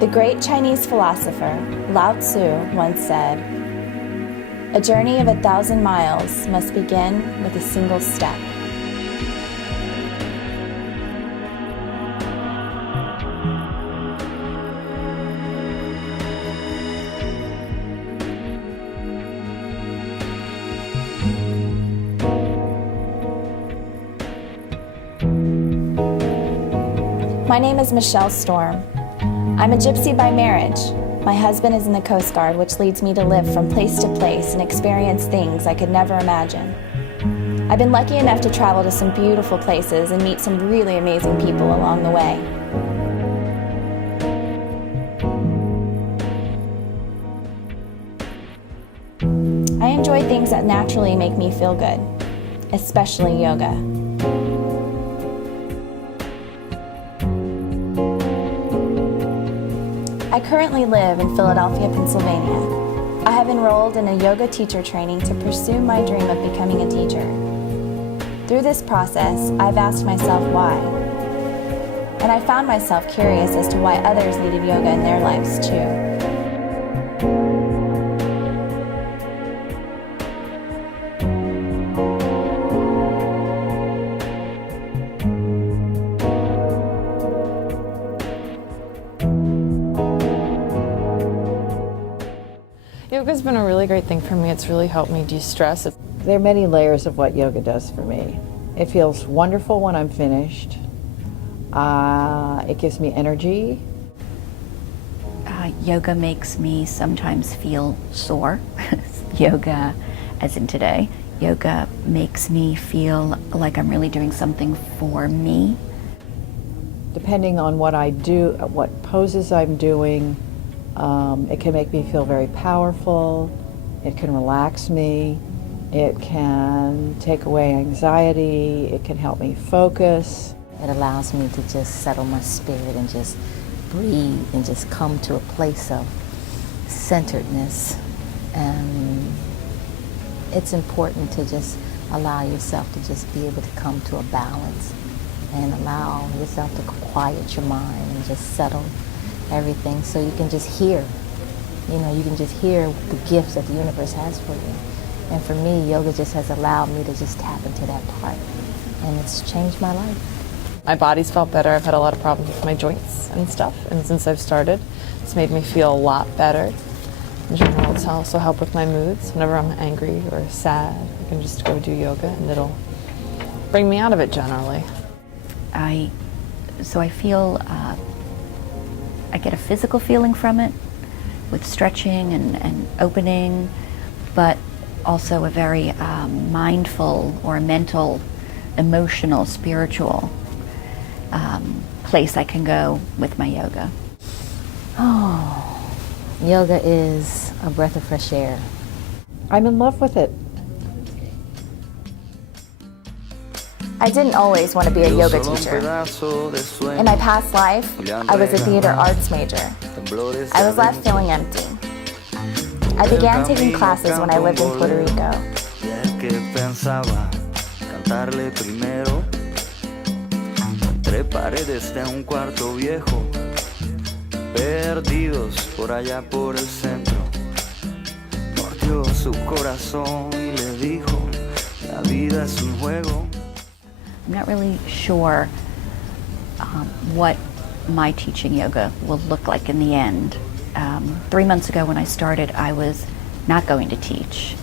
The great Chinese philosopher Lao Tzu once said, "A journey of 1,000 miles must begin with a single step." My name is Michelle Storm. I'm a gypsy by marriage. My husband is in the Coast Guard, which leads me to live from place to place and experience things I could never imagine. I've been lucky enough to travel to some beautiful places and meet some really amazing people along the way. I enjoy things that naturally make me feel good, especially yoga. I currently live in Philadelphia, Pennsylvania. I have enrolled in a yoga teacher training to pursue my dream of becoming a teacher. Through this process, I've asked myself why. And I found myself curious as to why others needed yoga in their lives too. Yoga's been a really great thing for me. It's really helped me de-stress. There are many layers of what yoga does for me. It feels wonderful when I'm finished. It gives me energy. Yoga makes me sometimes feel sore. Yoga, as in today, yoga makes me feel like I'm really doing something for me. Depending on what I do, what poses I'm doing, it can make me feel very powerful. It can relax me. It can take away anxiety. It can help me focus. It allows me to just settle my spirit and just breathe and just come to a place of centeredness. And it's important to just allow yourself to just be able to come to a balance and allow yourself to quiet your mind and just settle everything so you can just hear. You know, you can just hear the gifts that the universe has for you. And for me, yoga just has allowed me to just tap into that part. And it's changed my life. My body's felt better. I've had a lot of problems with my joints and stuff. And since I've started, it's made me feel a lot better. In general, it's also helped with my moods. Whenever I'm angry or sad, I can just go do yoga and it'll bring me out of it generally. So I feel, I get a physical feeling from it with stretching and opening, but also a very mindful or mental, emotional, spiritual place I can go with my yoga. Oh, yoga is a breath of fresh air. I'm in love with it. I didn't always want to be a yoga teacher. In my past life, I was a theater arts major. I was left feeling empty. I began taking classes when I lived in Puerto Rico. I'm not really sure what my teaching yoga will look like in the end. 3 months ago when I started, I was not going to teach.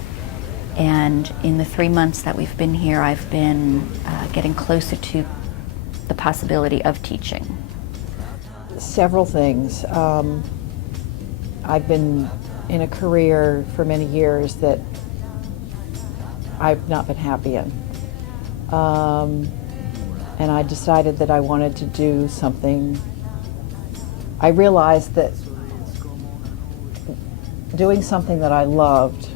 And in the 3 months that we've been here, I've been getting closer to the possibility of teaching. Several things. I've been in a career for many years that I've not been happy in. And I decided that I wanted to do something. I realized that doing something that I loved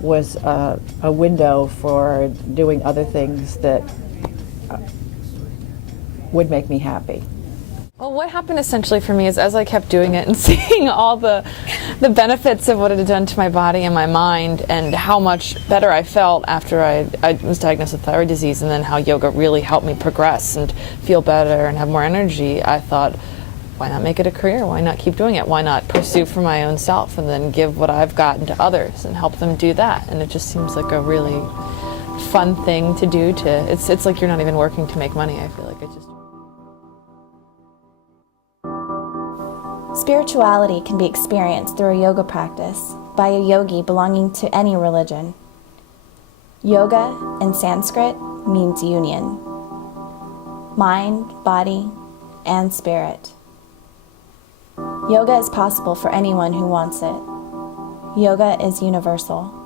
was a window for doing other things that would make me happy. Well, what happened essentially for me is as I kept doing it and seeing all the benefits of what it had done to my body and my mind and how much better I felt after I was diagnosed with thyroid disease, and then how yoga really helped me progress and feel better and have more energy, I thought, why not make it a career? Why not keep doing it? Why not pursue for my own self and then give what I've gotten to others and help them do that? And it just seems like a really fun thing to do. It's like you're not even working to make money. I feel like it just. Spirituality can be experienced through a yoga practice by a yogi belonging to any religion. Yoga in Sanskrit means union, mind, body, and spirit. Yoga is possible for anyone who wants it. Yoga is universal.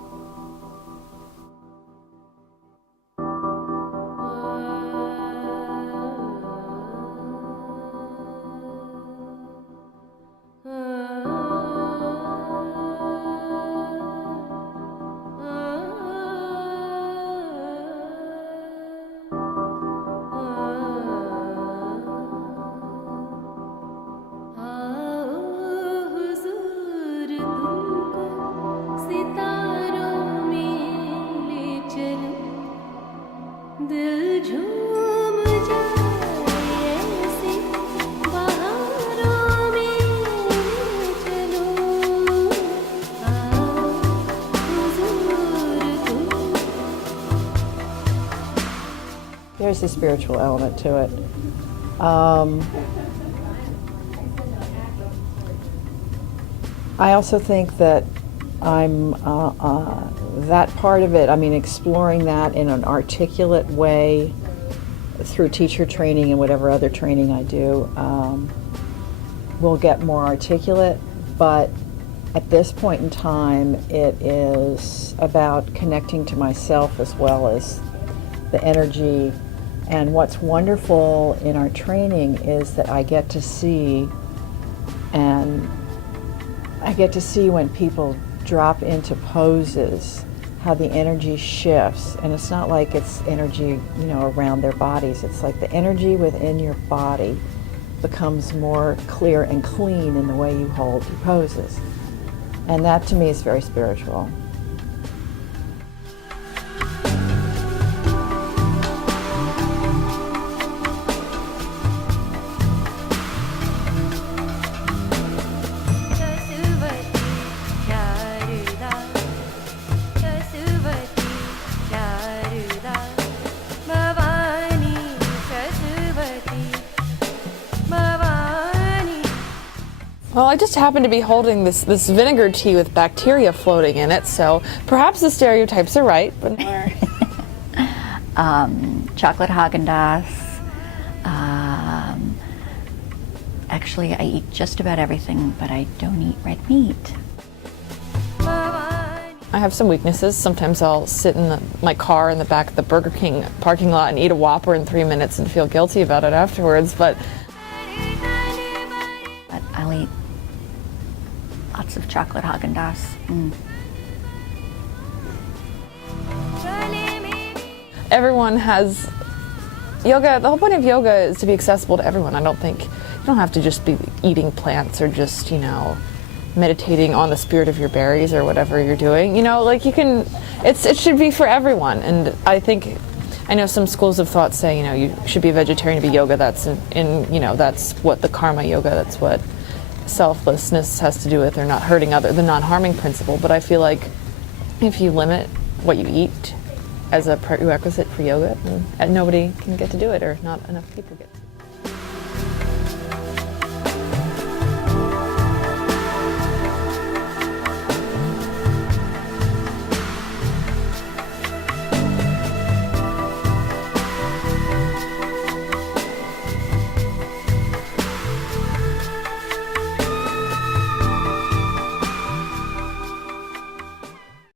There's a spiritual element to it. I also think that I'm that part of it, I mean, exploring that in an articulate way through teacher training and whatever other training I do, will get more articulate, but at this point in time, it is about connecting to myself as well as the energy. And what's wonderful in our training is that I get to see when people drop into poses, how the energy shifts. And it's not like it's energy, around their bodies. It's like the energy within your body becomes more clear and clean in the way you hold your poses. And that to me is very spiritual. Well, I just happened to be holding this vinegar tea with bacteria floating in it, so perhaps the stereotypes are right. But chocolate Haagen-Dazs. Actually, I eat just about everything, but I don't eat red meat. I have some weaknesses. Sometimes I'll sit in my car in the back of the Burger King parking lot and eat a Whopper in 3 minutes and feel guilty about it afterwards, but I'll eat lots of chocolate Haagen-Dazs. everyone has yoga. The whole point of yoga is to be accessible to everyone. I don't think you don't have to just be eating plants or just, meditating on the spirit of your berries or whatever you're doing. You can, it should be for everyone. And I know some schools of thought say, you should be a vegetarian to be yoga. That's that's what the karma yoga, that's what selflessness has to do with, or not hurting the non-harming principle. But I feel like if you limit what you eat as a prerequisite for yoga, nobody can get to do it, or not enough people get to.